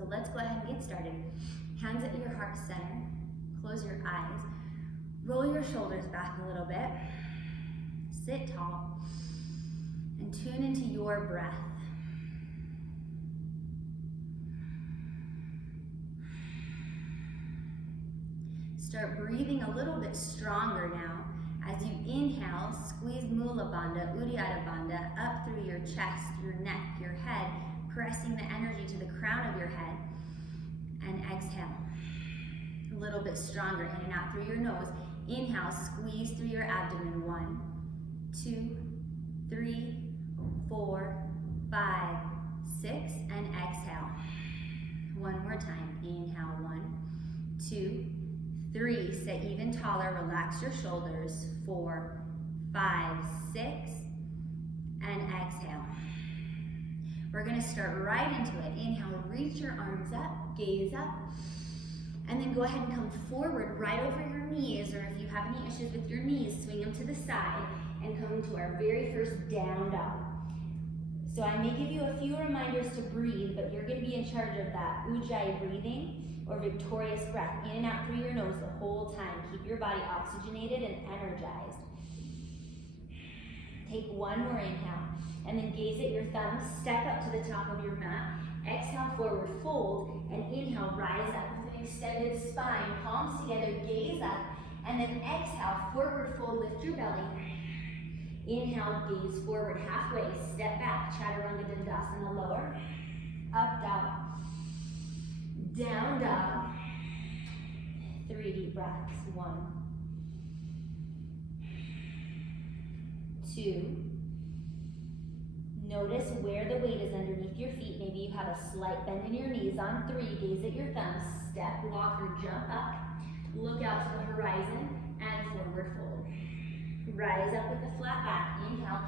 So let's go ahead and get started. Hands at your heart center, close your eyes, roll your shoulders back a little bit, sit tall, and tune into your breath. Start breathing a little bit stronger now. As you inhale, squeeze Mula Bandha, Uddiyana Bandha up through your chest, your neck, your head, pressing the energy to the crown of your head. And exhale. A little bit stronger, in and out through your nose. Inhale, squeeze through your abdomen. 1, 2, 3, 4, 5, 6, and exhale. One more time. Inhale, 1, 2, 3, sit even taller, relax your shoulders. 4, 5, 6, and exhale. We're gonna start right into it. Inhale, reach your arms up, gaze up, and then go ahead and come forward right over your knees, or if you have any issues with your knees, swing them to the side and come to our very first down dog. So I may give you a few reminders to breathe, but you're gonna be in charge of that Ujjayi breathing or victorious breath, in and out through your nose the whole time. Keep your body oxygenated and energized. Take one more inhale, and then gaze at your thumbs, step up to the top of your mat, exhale, forward fold, and inhale, rise up with an extended spine, palms together, gaze up, and then exhale, forward fold, lift your belly. Inhale, gaze forward halfway, step back, Chaturanga Dandasana lower, up dog, down dog, 3 deep breaths, 1, 2, notice where the weight is underneath your feet. Maybe you have a slight bend in your knees. On 3, gaze at your thumbs, step, walk, or jump up, look out to the horizon, and forward fold. Rise up with a flat back, inhale,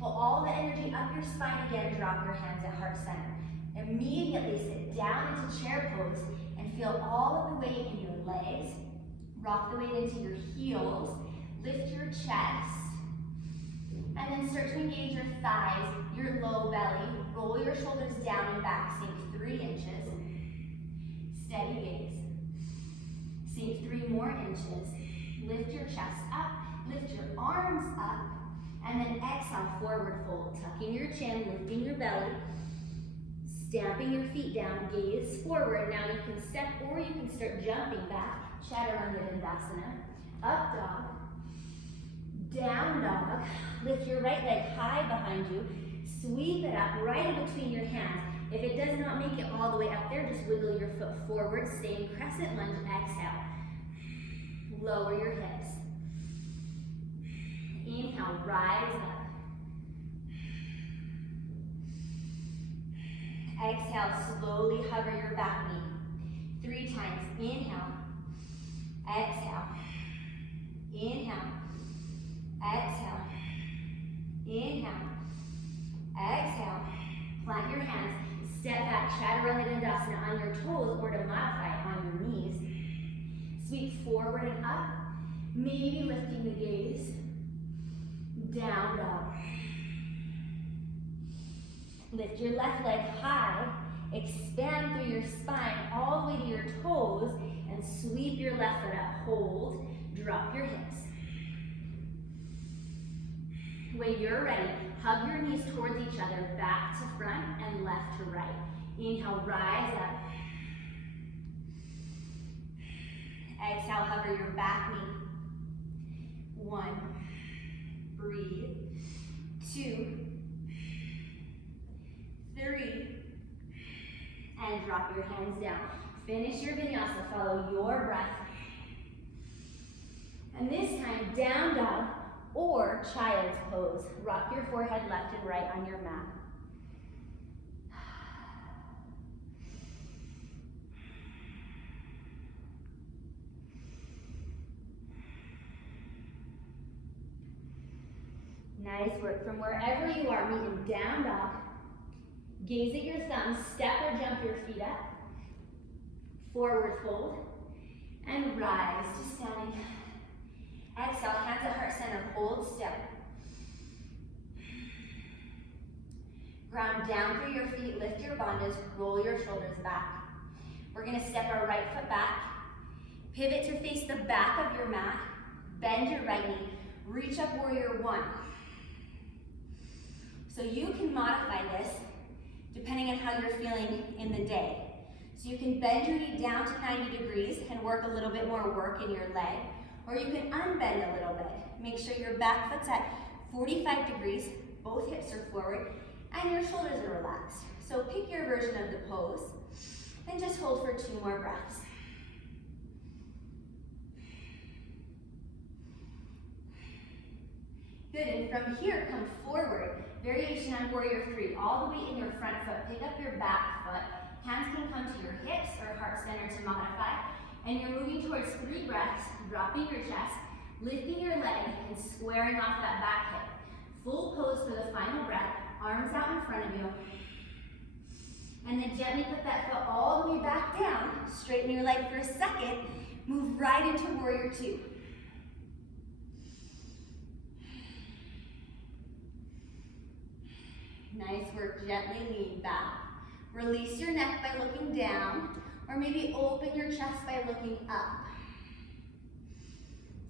pull all the energy up your spine again, drop your hands at heart center. Immediately sit down into chair pose and feel all of the weight in your legs, rock the weight into your heels, lift your chest, and then start to engage your thighs, your low belly, roll your shoulders down and back, sink 3 inches, steady gaze, sink 3 more inches, lift your chest up, lift your arms up, and then exhale, forward fold, tucking your chin, lifting your belly, stamping your feet down, gaze forward. Now you can step or you can start jumping back, Chaturanga Dandasana, up dog, down dog, lift your right leg high behind you, sweep it up right in between your hands. If it does not make it all the way up there, just wiggle your foot forward, stay in crescent lunge, exhale. Lower your hips. Inhale, rise up. Exhale, slowly hover your back knee. 3 times, inhale, exhale, inhale, exhale, inhale, exhale. Plant your hands, step back, Chaturanga Dandasana on your toes, or to modify it on your knees. Sweep forward and up, maybe lifting the gaze. Down dog. Lift your left leg high, expand through your spine all the way to your toes, and sweep your left foot up. Hold, drop your hips. When you're ready, hug your knees towards each other, back to front and left to right. Inhale, rise up. Exhale, hover your back knee. 1, breathe. 2, 3, and drop your hands down. Finish your vinyasa, follow your breath. And this time, down dog or child's pose. Rock your forehead left and right on your mat. Nice work. From wherever you are, meet in down dog. Gaze at your thumbs, step or jump your feet up. Forward fold, and rise to standing. Exhale, hands at heart center, hold still. Ground down through your feet, lift your bandhas, roll your shoulders back. We're gonna step our right foot back, pivot to face the back of your mat, bend your right knee, reach up warrior one. So you can modify this depending on how you're feeling in the day. So you can bend your knee down to 90 degrees and work a little bit more work in your leg, or you can unbend a little bit. Make sure your back foot's at 45 degrees, both hips are forward, and your shoulders are relaxed. So pick your version of the pose, and just hold for 2 more breaths. Good, and from here, come forward. Variation on warrior three, all the weight in your front foot. Pick up your back foot. Hands can come to your hips or heart center to modify. And you're moving towards 3 breaths, dropping your chest, lifting your leg, and squaring off that back hip. Full pose for the final breath, arms out in front of you. And then gently put that foot all the way back down, straighten your leg for a second, move right into warrior two. Nice work, gently lean back. Release your neck by looking down, or maybe open your chest by looking up.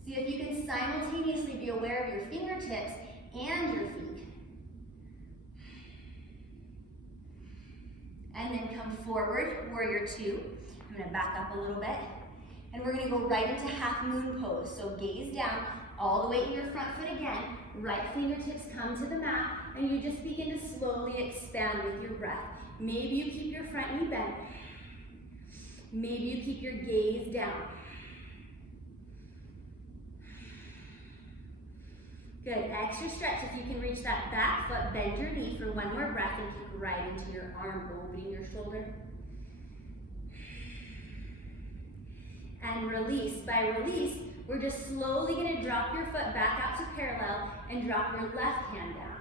See if you can simultaneously be aware of your fingertips and your feet. And then come forward, warrior two. I'm gonna back up a little bit. And we're gonna go right into half moon pose. So gaze down, all the way in your front foot again. Right fingertips come to the mat, and you just begin to slowly expand with your breath. Maybe you keep your front knee bent. Maybe you keep your gaze down. Good, extra stretch. If you can reach that back foot, bend your knee for 1 more breath and kick right into your arm, opening your shoulder. And release. By release, we're just slowly gonna drop your foot back out to parallel and drop your left hand down.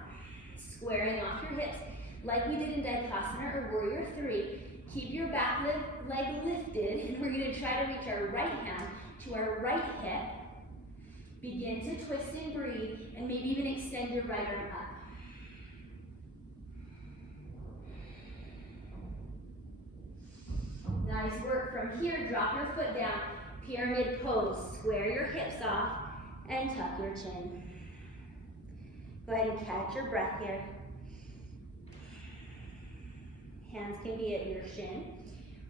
Squaring off your hips, like we did in Dikasana or warrior three. Keep your back leg lifted, and we're gonna try to reach our right hand to our right hip. Begin to twist and breathe, and maybe even extend your right arm up. Nice work. From here, drop your foot down, pyramid pose. Square your hips off, and tuck your chin. Go ahead and catch your breath here. Hands can be at your shin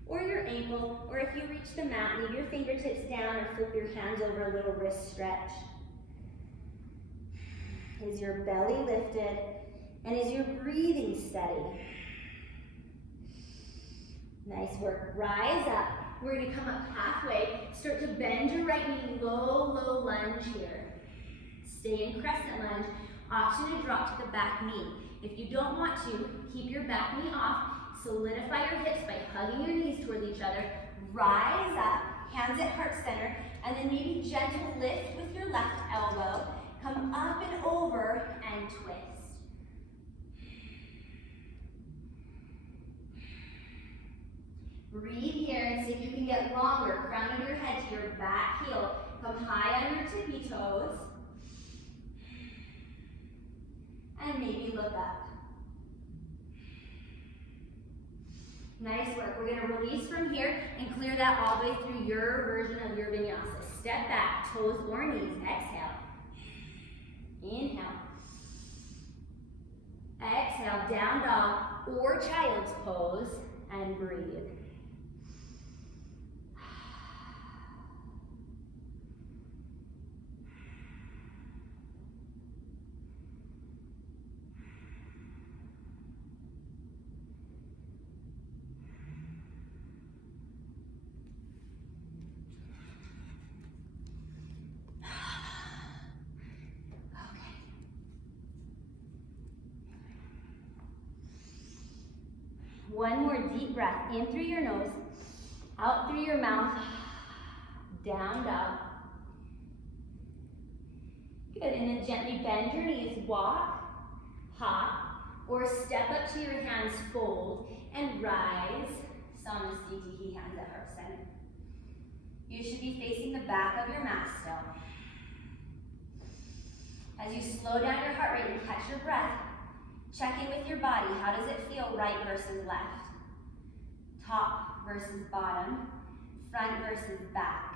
or your ankle, or if you reach the mat, leave your fingertips down or flip your hands over a little wrist stretch. Is your belly lifted, and is your breathing steady? Nice work. Rise up. We're going to come up halfway. Start to bend your right knee, low lunge here. Stay in crescent lunge. Option to drop to the back knee. If you don't want to, keep your back knee off. Solidify your hips by hugging your knees towards each other. Rise up, hands at heart center, and then maybe gentle lift with your left elbow. Come up and over and twist. Breathe here and see if you can get longer. Crown of your head to your back heel. Come high on your tippy toes. And maybe look up. Nice work. We're going to release from here and clear that all the way through your version of your vinyasa. Step back, toes or knees. Exhale. Inhale. Exhale, down dog or child's pose, and breathe. One more deep breath, in through your nose, out through your mouth, down dog. Good, and then gently bend your knees, walk, hop, or step up to your hands, fold, and rise. Samasthiti, hands at heart center. You should be facing the back of your mat still. As you slow down your heart rate and catch your breath, Check in with your body. How does it feel right versus left? Top versus bottom, front versus back.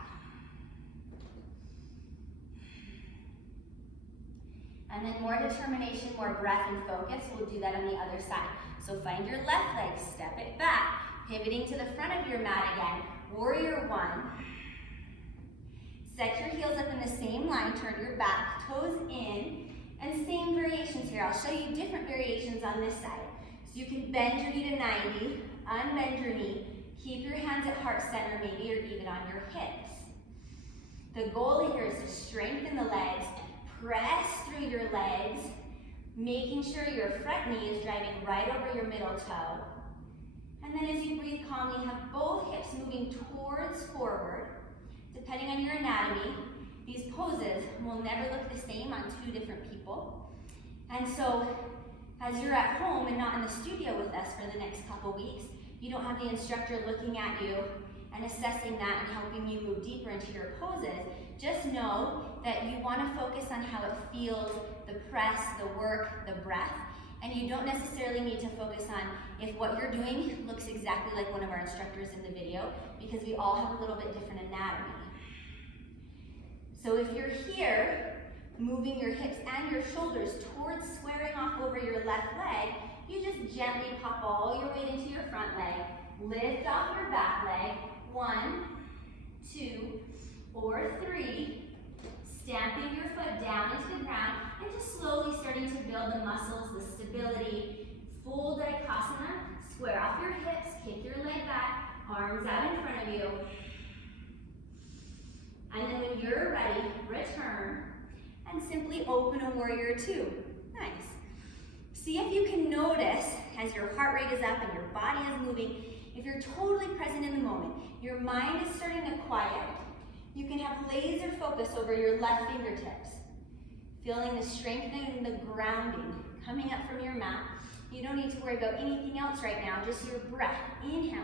And then more determination, more breath and focus. We'll do that on the other side. So find your left leg, step it back, pivoting to the front of your mat again. Warrior one. Set your heels up in the same line, turn your back toes in, and same variations here. I'll show you different variations on this side. So you can bend your knee to 90, unbend your knee, keep your hands at heart center maybe, or even on your hips. The goal here is to strengthen the legs, press through your legs, making sure your front knee is driving right over your middle toe. And then as you breathe calmly, have both hips moving towards forward. Depending on your anatomy, these poses will never look the same on two different people. And so, as you're at home and not in the studio with us for the next couple weeks, you don't have the instructor looking at you and assessing that and helping you move deeper into your poses. Just know that you want to focus on how it feels, the press, the work, the breath, and you don't necessarily need to focus on if what you're doing looks exactly like one of our instructors in the video, because we all have a little bit different anatomy. So if you're here, moving your hips and your shoulders towards squaring off over your left leg, you just gently pop all your weight into your front leg, lift off your back leg, 1, 2, or 3, stamping your foot down into the ground, and just slowly starting to build the muscles, the stability, full Dikasana, square off your hips, kick your leg back, arms out in front of you. And then when you're ready, return and simply open a warrior two. Nice. See if you can notice as your heart rate is up and your body is moving, if you're totally present in the moment, your mind is starting to quiet, you can have laser focus over your left fingertips. Feeling the strengthening and the grounding coming up from your mat. You don't need to worry about anything else right now, just your breath. Inhale.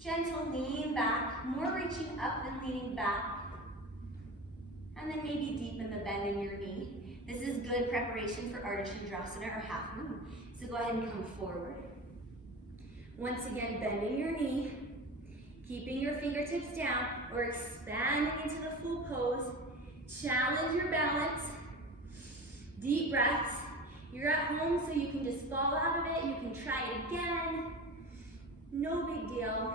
Gentle lean back, more reaching up than leaning back. And then maybe deepen the bend in your knee. This is good preparation for Ardha Chandrasana or half moon. So go ahead and come forward. Once again, bending your knee, keeping your fingertips down or expanding into the full pose. Challenge your balance. Deep breaths. You're at home, so you can just fall out of it. You can try it again. No big deal.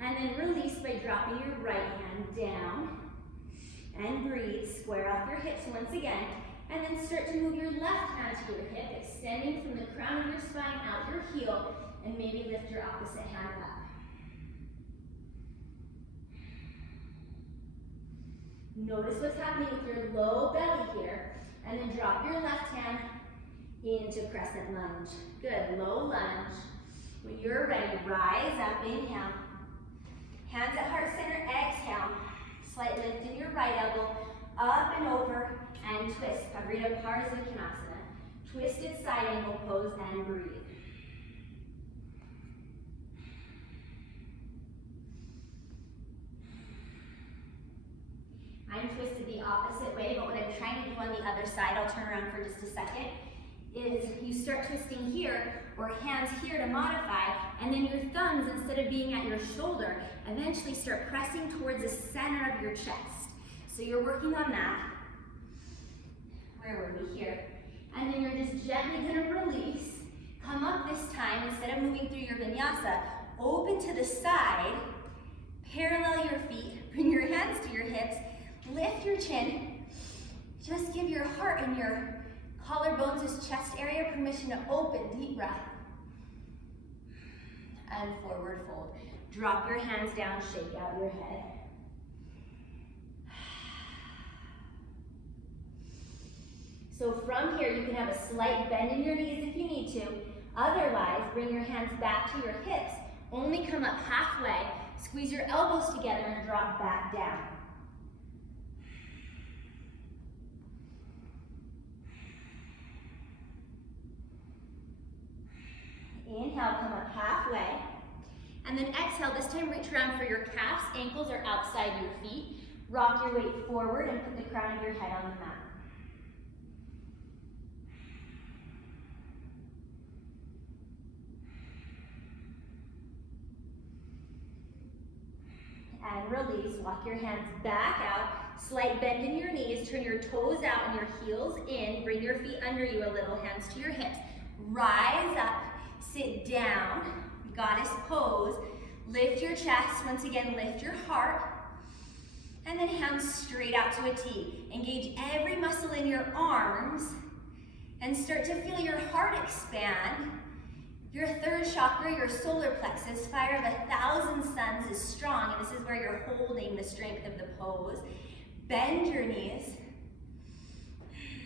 And then release by dropping your right hand down. And breathe. Square off your hips once again. And then start to move your left hand to your hip, extending from the crown of your spine out your heel, and maybe lift your opposite hand up. Notice what's happening with your low belly here, and then drop your left hand into crescent lunge. Good, low lunge. When you're ready, rise up, inhale. Hands at heart center, exhale. Slight lift in your right elbow, up and over, and twist. Pavrita Parsvakonasana. Twisted side angle pose and breathe. I'm twisted the opposite way, but what I'm trying to do on the other side, I'll turn around for just a second, is you start twisting here, or hands here to modify, and then your thumbs, instead of being at your shoulder, eventually start pressing towards the center of your chest. So you're working on that. Where were we here? And then you're just gently gonna release. Come up this time, instead of moving through your vinyasa, open to the side, parallel your feet, bring your hands to your hips, lift your chin. Just give your heart and your collarbones, this chest area, permission to open. Deep breath. And forward fold. Drop your hands down, shake out your head. So from here, you can have a slight bend in your knees if you need to. Otherwise, bring your hands back to your hips. Only come up halfway. Squeeze your elbows together and drop back down. Inhale, come up halfway. And then exhale, this time reach around for your calves, ankles are outside your feet. Rock your weight forward and put the crown of your head on the mat. release. Walk your hands back out. Slight bend in your knees. Turn your toes out and your heels in. Bring your feet under you a little, hands to your hips. Rise up, sit down, goddess pose. Lift your chest, once again, lift your heart. And then hands straight out to a T. Engage every muscle in your arms and start to feel your heart expand. Your third chakra, your solar plexus, fire of 1,000 suns is strong, and this is where you're holding the strength of the pose. Bend your knees.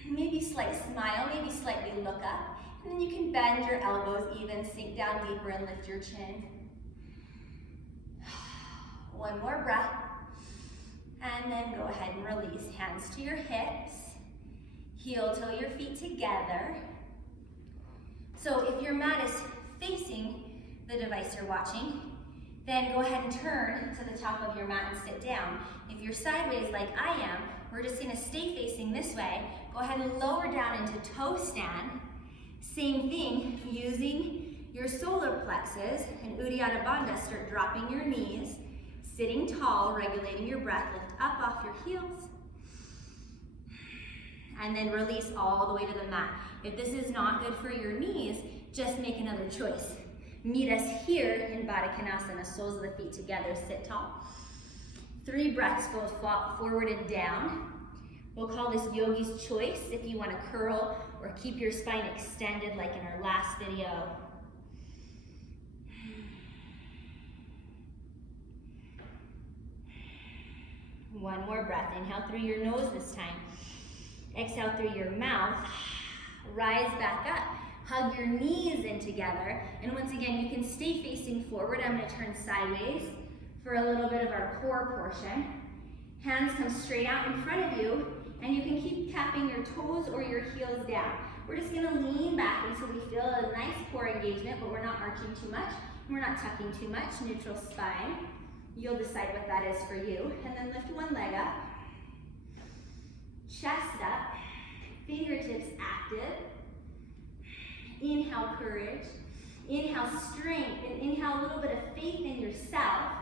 Maybe slight smile, maybe slightly look up. And then you can bend your elbows even, sink down deeper and lift your chin. One more breath. And then go ahead and release. Hands to your hips. Heel toe your feet together. So if your mat is facing the device you're watching, then go ahead and turn to the top of your mat and sit down. If you're sideways like I am, we're just gonna stay facing this way. Go ahead and lower down into toe stand. Same thing, using your solar plexus and Uddiyana Bandha, start dropping your knees, sitting tall, regulating your breath, lift up off your heels. And then release all the way to the mat. If this is not good for your knees, just make another choice. Meet us here in Baddha Konasana, soles of the feet together, sit tall. 3 breaths, go forward and down. We'll call this yogi's choice if you want to curl or keep your spine extended like in our last video. One more breath. Inhale through your nose this time. Exhale through your mouth. Rise back up. Hug your knees in together. And once again, you can stay facing forward. I'm going to turn sideways for a little bit of our core portion. Hands come straight out in front of you, and you can keep tapping your toes or your heels down. We're just going to lean back until we feel a nice core engagement, but we're not arching too much. We're not tucking too much. Neutral spine. You'll decide what that is for you. And then lift one leg up. Chest up. Fingertips active. Inhale, courage. Inhale, strength. And inhale, a little bit of faith in yourself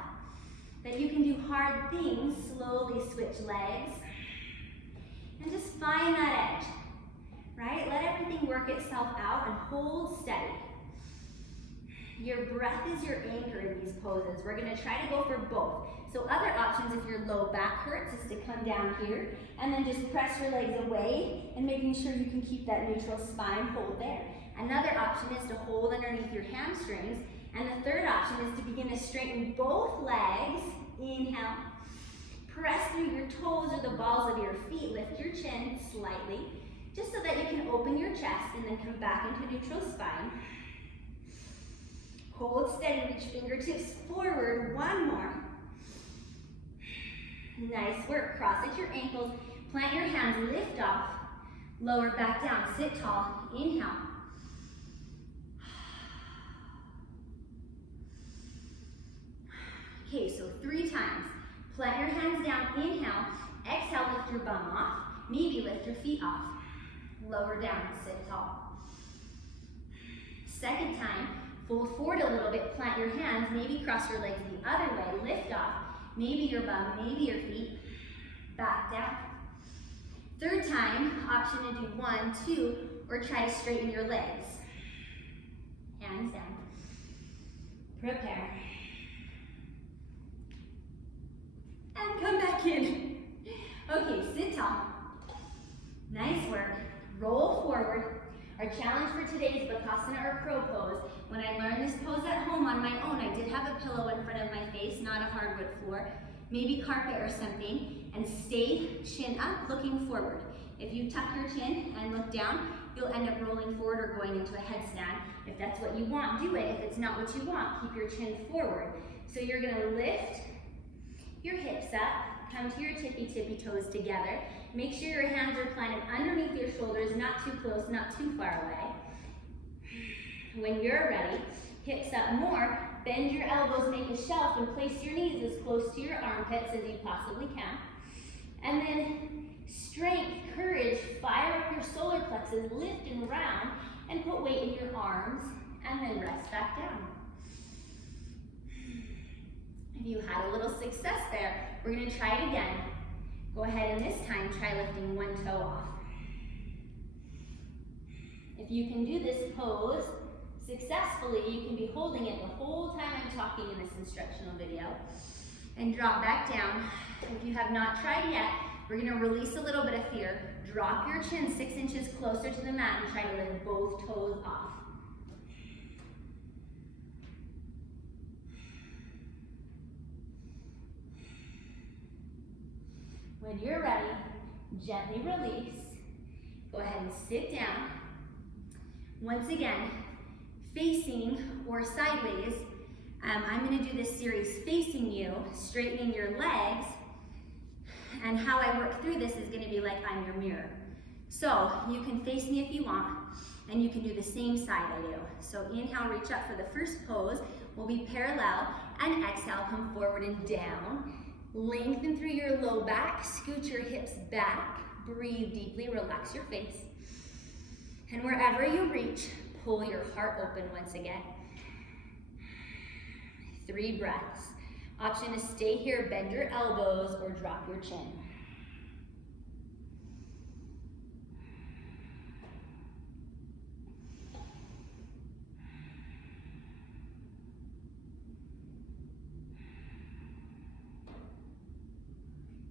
that you can do hard things. Slowly switch legs. And just find that edge, right? Let everything work itself out and hold steady. Your breath is your anchor in these poses. We're going to try to go for both. So other options, if your low back hurts, is to come down here and then just press your legs away and making sure you can keep that neutral spine, hold there. Another option is to hold underneath your hamstrings. And the third option is to begin to straighten both legs. Inhale. Press through your toes or the balls of your feet. Lift your chin slightly, just so that you can open your chest and then come back into neutral spine. Hold steady, reach fingertips forward. One more. Nice work. Cross at your ankles. Plant your hands, lift off. Lower back down, sit tall. Inhale. Okay, so 3 times. Plant your hands down, inhale. Exhale, lift your bum off. Maybe lift your feet off. Lower down, sit tall. Second time, fold forward a little bit, plant your hands, maybe cross your legs the other way, lift off. Maybe your bum, maybe your feet. Back down. Third time, option to do 1, 2, or try to straighten your legs. Hands down. Prepare. And come back in. Okay, sit tall. Nice work. Roll forward. Our challenge for today is Bakasana or crow pose. When I learned this pose at home on my own, I did have a pillow in front of my face, not a hardwood floor, maybe carpet or something, and stay chin up, looking forward. If you tuck your chin and look down, you'll end up rolling forward or going into a headstand. If that's what you want, do it. If it's not what you want, keep your chin forward. So you're gonna lift your hips up, come to your tippy toes together. Make sure your hands are planted underneath your shoulders, not too close, not too far away. When you're ready, hips up more, bend your elbows, make a shelf, and place your knees as close to your armpits as you possibly can. And then strength, courage, fire up your solar plexus, lift and round, and put weight in your arms, and then rest back down. If you had a little success there, we're gonna try it again. Go ahead and this time try lifting one toe off. If you can do this pose successfully, you can be holding it the whole time I'm talking in this instructional video. And drop back down. If you have not tried yet, we're gonna release a little bit of fear. Drop your chin 6 inches closer to the mat and try to lift both toes off. When you're ready, gently release. Go ahead and sit down. Once again, facing or sideways. I'm going to do this series facing you, straightening your legs, and how I work through this is going to be like I'm your mirror. So you can face me if you want, and you can do the same side I do. So inhale, reach up for the first pose. We'll be parallel, and exhale, come forward and down. Lengthen through your low back, scoot your hips back, breathe deeply, relax your face. And wherever you reach, pull your heart open once again. 3 breaths. Option to stay here, bend your elbows, or drop your chin.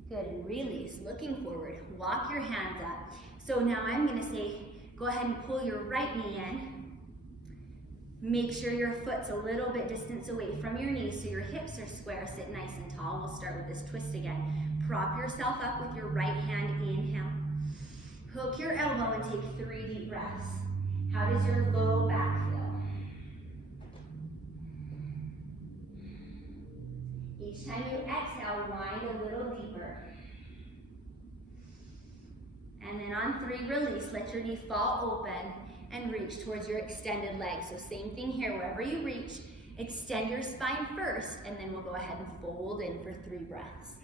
Good, and release, looking forward. Walk your hands up. So now I'm gonna say, go ahead and pull your right knee in. Make sure your foot's a little bit distance away from your knees so your hips are square, sit nice and tall. We'll start with this twist again. Prop yourself up with your right hand, inhale. Hook your elbow and take 3 deep breaths. How does your low back feel? Each time you exhale, wind a little deeper. And then on 3, release. Let your knee fall open and reach towards your extended legs. So same thing here, wherever you reach, extend your spine first, and then we'll go ahead and fold in for 3 breaths.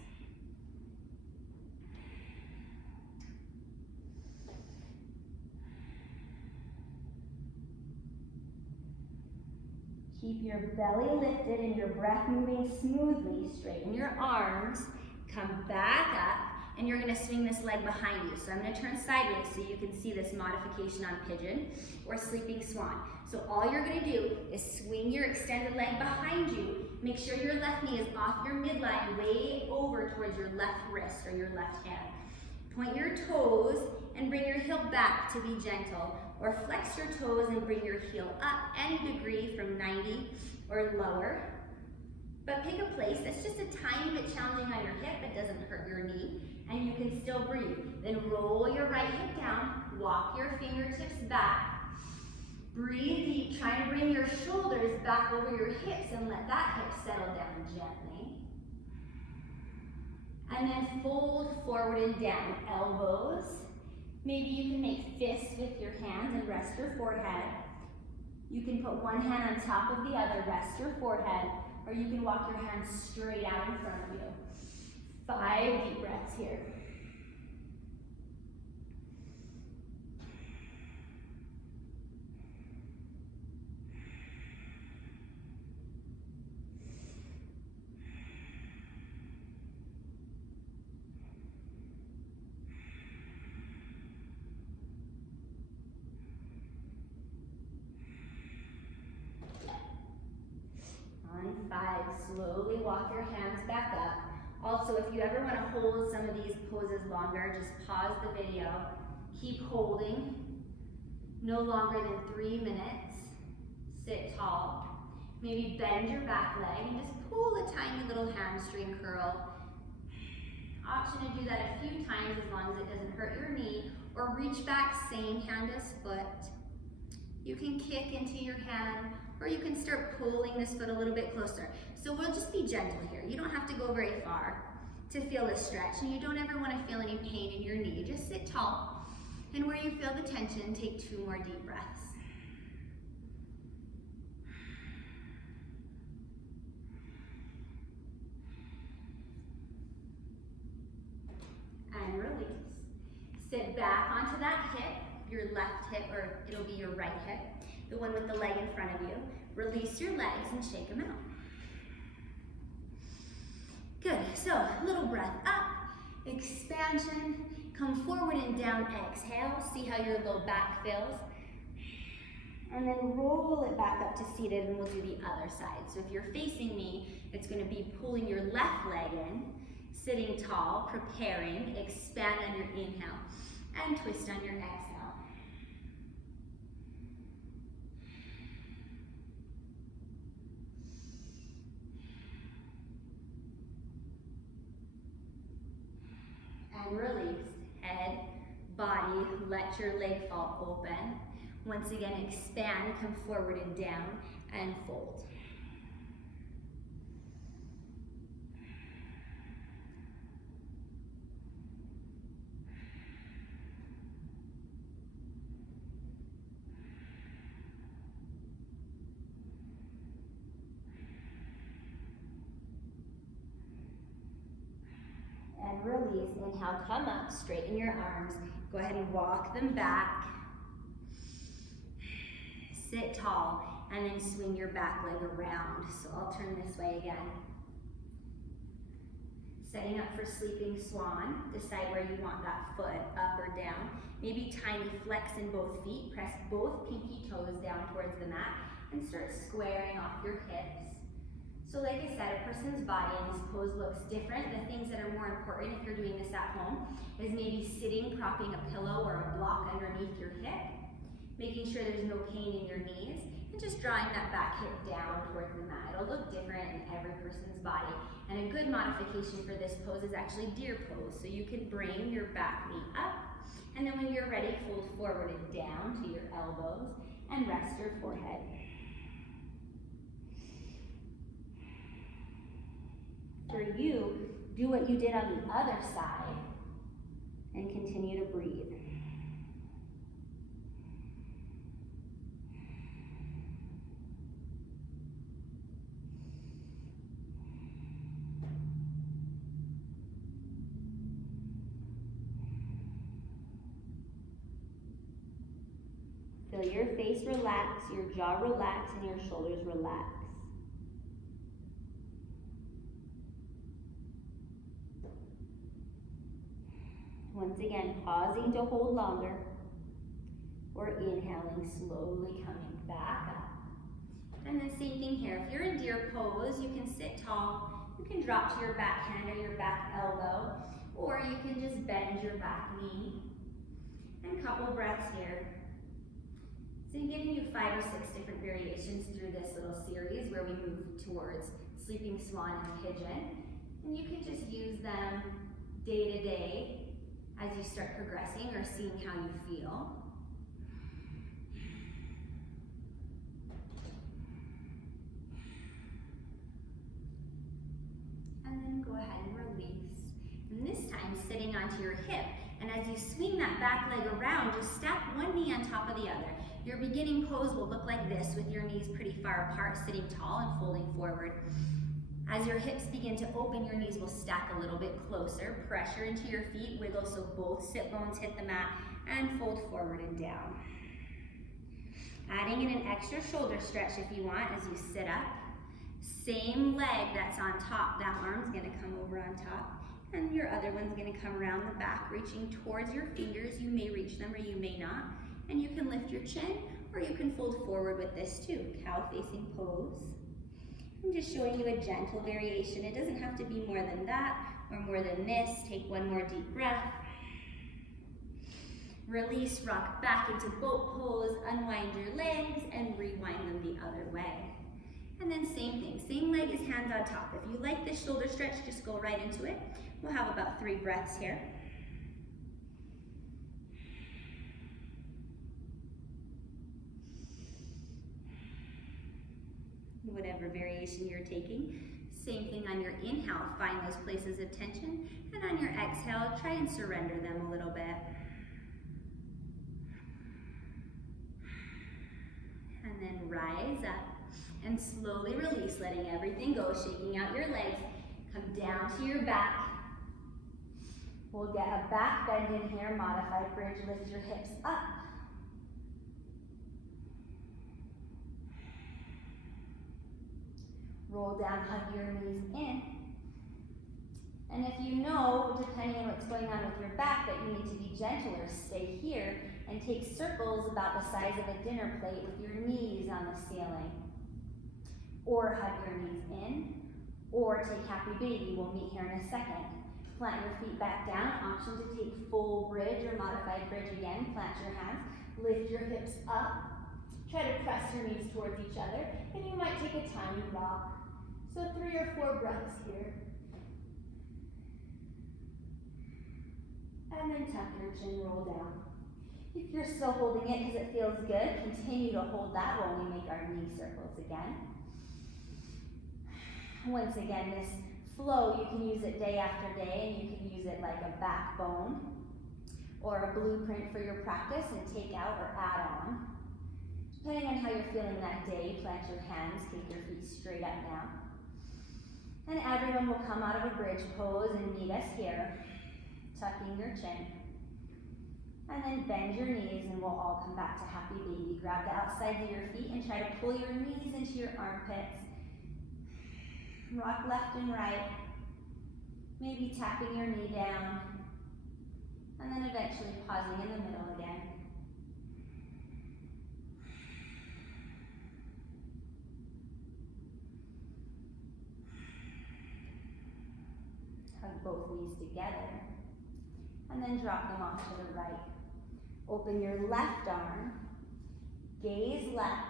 Keep your belly lifted and your breath moving smoothly. Straighten your arms, come back up, and you're gonna swing this leg behind you. So I'm gonna turn sideways so you can see this modification on pigeon or sleeping swan. So all you're gonna do is swing your extended leg behind you. Make sure your left knee is off your midline, way over towards your left wrist or your left hand. Point your toes and bring your heel back to be gentle, or flex your toes and bring your heel up any degree from 90 or lower. But pick a place that's just a tiny bit challenging on your hip but doesn't hurt your knee, and you can still breathe. Then roll your right hip down, walk your fingertips back. Breathe deep, try to bring your shoulders back over your hips and let that hip settle down gently. And then fold forward and down, elbows. Maybe you can make fists with your hands and rest your forehead. You can put one hand on top of the other, rest your forehead, or you can walk your hands straight out in front of you. 5 deep breaths here. On 5, slowly walk your hands back up. Also, if you ever want to hold some of these poses longer, just pause the video. Keep holding, no longer than 3 minutes. Sit tall. Maybe bend your back leg and just pull a tiny little hamstring curl. Option to do that a few times as long as it doesn't hurt your knee, or reach back, same hand as foot. You can kick into your hand, or you can start pulling this foot a little bit closer. So we'll just be gentle here. You don't have to go very far to feel this stretch, and you don't ever want to feel any pain in your knee. Just sit tall, and where you feel the tension, take 2 more deep breaths. And release. Sit back onto that hip, your left hip, or it'll be your right hip, the one with the leg in front of you. Release your legs and shake them out. Good, so little breath up, expansion, come forward and down, exhale. See how your low back feels. And then roll it back up to seated, and we'll do the other side. So if you're facing me, it's gonna be pulling your left leg in, sitting tall, preparing, expand on your inhale, and twist on your exhale. And release, head, body, let your leg fall open. Once again, expand, come forward and down, and fold. And release, inhale, come up, straighten your arms. Go ahead and walk them back. Sit tall, and then swing your back leg around. So I'll turn this way again. Setting up for sleeping swan. Decide where you want that foot, up or down. Maybe tiny flex in both feet. Press both pinky toes down towards the mat and start squaring off your hips. So like I said, a person's body in this pose looks different. The things that are more important if you're doing this at home is maybe sitting, propping a pillow or a block underneath your hip, making sure there's no pain in your knees, and just drawing that back hip down towards the mat. It'll look different in every person's body. And a good modification for this pose is actually deer pose. So you can bring your back knee up, and then when you're ready, fold forward and down to your elbows, and rest your forehead. For you, do what you did on the other side and continue to breathe. Feel your face relax, your jaw relax, and your shoulders relax. Once again, pausing to hold longer, or inhaling, slowly coming back up. And then same thing here. If you're in deer pose, you can sit tall. You can drop to your back hand or your back elbow, or you can just bend your back knee. And a couple breaths here. So I'm giving you 5 or 6 different variations through this little series where we move towards sleeping swan and pigeon. And you can just use them day to day as you start progressing or seeing how you feel. And then go ahead and release. And this time, sitting onto your hip. And as you swing that back leg around, just stack one knee on top of the other. Your beginning pose will look like this with your knees pretty far apart, sitting tall and folding forward. As your hips begin to open, your knees will stack a little bit closer. Pressure into your feet, wiggle so both sit bones hit the mat, and fold forward and down. Adding in an extra shoulder stretch if you want as you sit up. Same leg that's on top, that arm's gonna come over on top, and your other one's gonna come around the back, reaching towards your fingers. You may reach them or you may not. And you can lift your chin, or you can fold forward with this too, cow facing pose. I'm just showing you a gentle variation. It doesn't have to be more than that or more than this. Take one more deep breath. Release, rock back into boat pose, unwind your legs, and rewind them the other way. And then same thing, same leg is hands on top. If you like this shoulder stretch, just go right into it. We'll have about 3 breaths here. Whatever variation you're taking. Same thing on your inhale, find those places of tension, and on your exhale, try and surrender them a little bit. And then rise up and slowly release, letting everything go, shaking out your legs. Come down to your back. We'll get a back bend in here, modified bridge, lift your hips up. Roll down, hug your knees in. And if you know, depending on what's going on with your back, that you need to be gentler, stay here and take circles about the size of a dinner plate with your knees on the ceiling. Or hug your knees in, or take happy baby. We'll meet here in a second. Plant your feet back down. Option to take full bridge or modified bridge again. Plant your hands, lift your hips up. Try to press your knees towards each other, and you might take a tiny rock. So 3 or 4 breaths here. And then tuck your chin, roll down. If you're still holding it because it feels good, continue to hold that while we make our knee circles again. Once again, this flow, you can use it day after day, and you can use it like a backbone or a blueprint for your practice and take out or add on. Depending on how you're feeling that day, plant your hands, take your feet straight up now. And everyone will come out of a bridge pose and meet us here, tucking your chin. And then bend your knees and we'll all come back to happy baby. Grab the outsides of your feet and try to pull your knees into your armpits. Rock left and right. Maybe tapping your knee down. And then eventually pausing in the middle again. Hug both knees together. And then drop them off to the right. Open your left arm. Gaze left.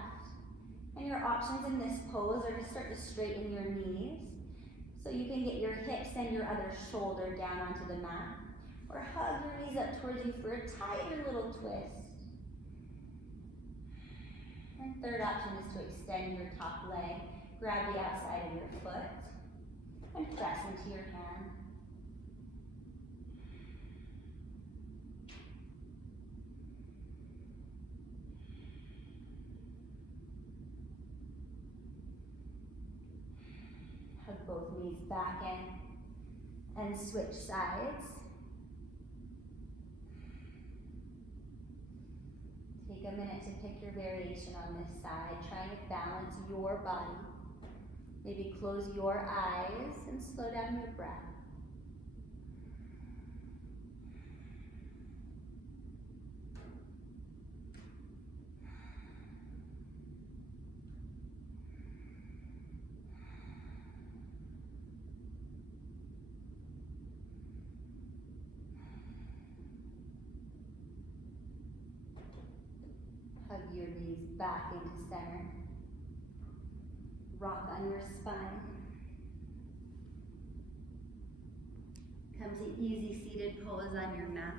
And your options in this pose are to start to straighten your knees so you can get your hips and your other shoulder down onto the mat. Or hug your knees up towards you for a tighter little twist. And third option is to extend your top leg. Grab the outside of your foot and press into your hand. Hug both knees back in and switch sides. Take a minute to pick your variation on this side, trying to balance your body. Maybe close your eyes and slow down your breath. Hug your knees back into center. Rock on your spine. Come to easy seated pose on your mat.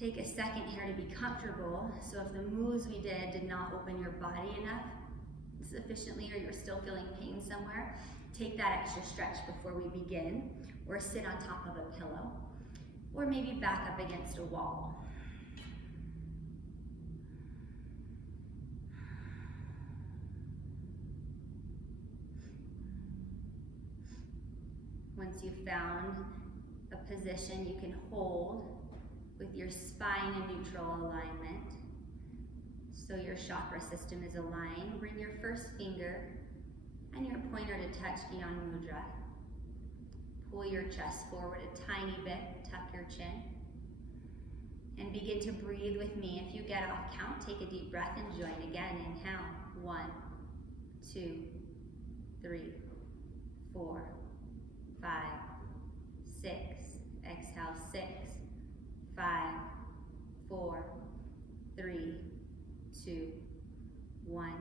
Take a second here to be comfortable. So if the moves we did not open your body enough sufficiently, or you're still feeling pain somewhere, take that extra stretch before we begin, or sit on top of a pillow, or maybe back up against a wall. Once you've found a position you can hold with your spine in neutral alignment, so your chakra system is aligned, bring your first finger and your pointer to touch Gyan Mudra. Pull your chest forward a tiny bit, tuck your chin, and begin to breathe with me. If you get off count, take a deep breath and join again. Inhale, 1, 2, 3, 4, 5, 6, exhale, 6, 5, 4, 3, 2, 1,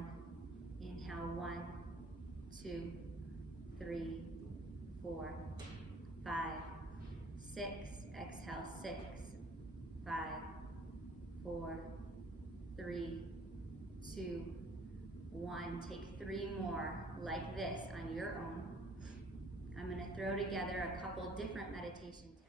inhale, 1, 2, 3, 4, 5, 6, exhale, 6, 5, 4, 3, 2, 1. Take 3 more like this on your own. I'm going to throw together a couple different meditation techniques.